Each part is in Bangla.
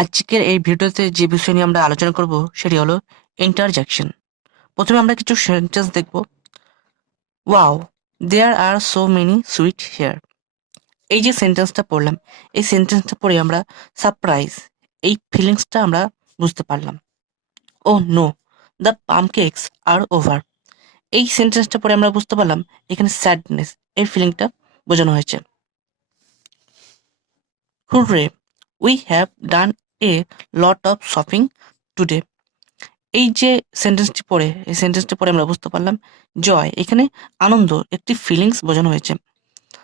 আজকের এই ভিডিওতে যে বিষয় নিয়ে আমরা আলোচনা করব সেটি হলো ইন্টারজেকশন। প্রথমে আমরা কিছু সেন্টেন্স দেখব। ওয়াও, দেয়ার আর সো মেনি সুইট হেয়ার। এই যে সেন্টেন্সটা পড়লাম, এই সেন্টেন্সটা পড়ে আমরা সারপ্রাইজ, এই ফিলিংসটা আমরা বুঝতে পারলাম। Oh no, the palm cakes are over. এই সেন্টেন্সটা পড়ে আমরা বুঝতে পারলাম এখানে স্যাডনেস, এই ফিলিংটা বোঝানো হয়েছে। Hurray, we have done a lot of shopping today. এই যে সেন্টেন্সটি পড়ে, এই সেন্টেন্সটি পড়ে আমরা বুঝতে পারলাম জয়, এখানে আনন্দ, একটি ফিলিংস বোঝানো হয়েছে।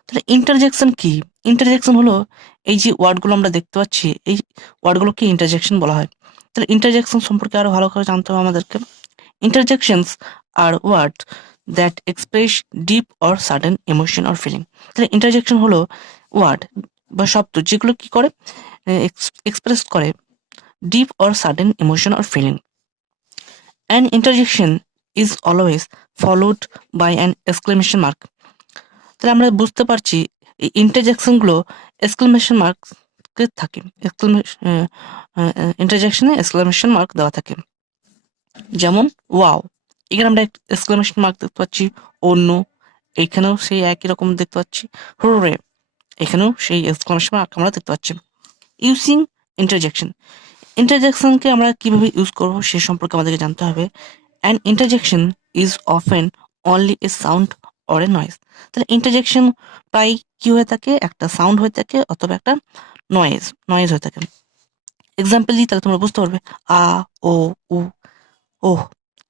তাহলে ইন্টারজেকশন কি? ইন্টারজেকশন হলো এই যে ওয়ার্ডগুলো আমরা দেখতে পাচ্ছি, এই ওয়ার্ডগুলোকে ইন্টারজেকশন বলা হয়। তাহলে ইন্টারজেকশন সম্পর্কে আরো ভালো করে জানতে হবে আমাদেরকে। Interjections are words that express deep or sudden emotion or feeling. তাহলে ইন্টারজেকশন হলো ওয়ার্ড বা শব্দ যেগুলো কি করে, এক্সপ্রেস করে deep or sudden emotion or feeling. An interjection is always followed by an exclamation mark. তাহলে আমরা বুঝতে পারছি এই ইন্টারজেকশন গুলো এক্সক্লেমেশন মার্ক থাকে। ইন্টারজেকশনে এক্সক্লেমেশন মার্ক দেওয়া থাকে। যেমন ওয়াও, এখানে আমরা এক্সক্লেমেশন মার্ক দেখতে পাচ্ছি। অন্য এখানেও সেই একই রকম দেখতে পাচ্ছি। হুররে, এখানেও সেই এক্সক্লেমেশন মার্ক আমরা দেখতে পাচ্ছি। ইউজিং ইন্টারজেকশন, ইন্টারজেকশনকে আমরা কিভাবে ইউজ করবো সে সম্পর্কে আমাদেরকে জানতে হবে। An interjection is often only a sound or a noise. তাহলে ইন্টারজেকশন প্রায় কি হয়ে থাকে, একটা সাউন্ড হয়ে থাকে অথবা একটা নয়েজ হয়ে থাকে। এক্সাম্পল দিই তাহলে তোমরা বুঝতে পারবে। Ah, oh, ooh, oh,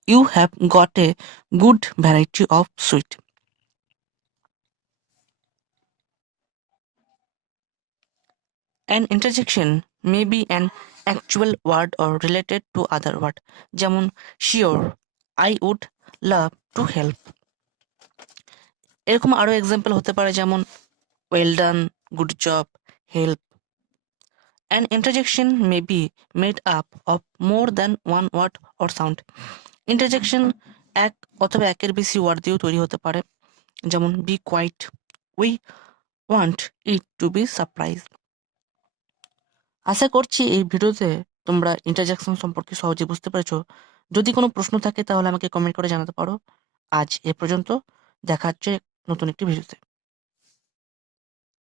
you have got a good variety of sweet. An interjection may be an actual word or related to other word. যেমন sure, I would love to help. এরকম আরো এক্সাম্পল হতে পারে, যেমন well done, good job, help. An interjection may be made up of more than one word or sound. Interjection এক অথবা একের বেশি ওয়ার্ড দিয়েও তৈরি হতে পারে। যেমন be quiet, we want it to be surprise. আশা করছি এই ভিডিওতে তোমরা ইন্টারজেকশন সম্পর্কে সহজে বুঝতে পেরেছো। যদি কোনো প্রশ্ন থাকে তাহলে আমাকে কমেন্ট করে জানাতে পারো। আজ এ পর্যন্ত, দেখা হচ্ছে নতুন একটি ভিডিওতে।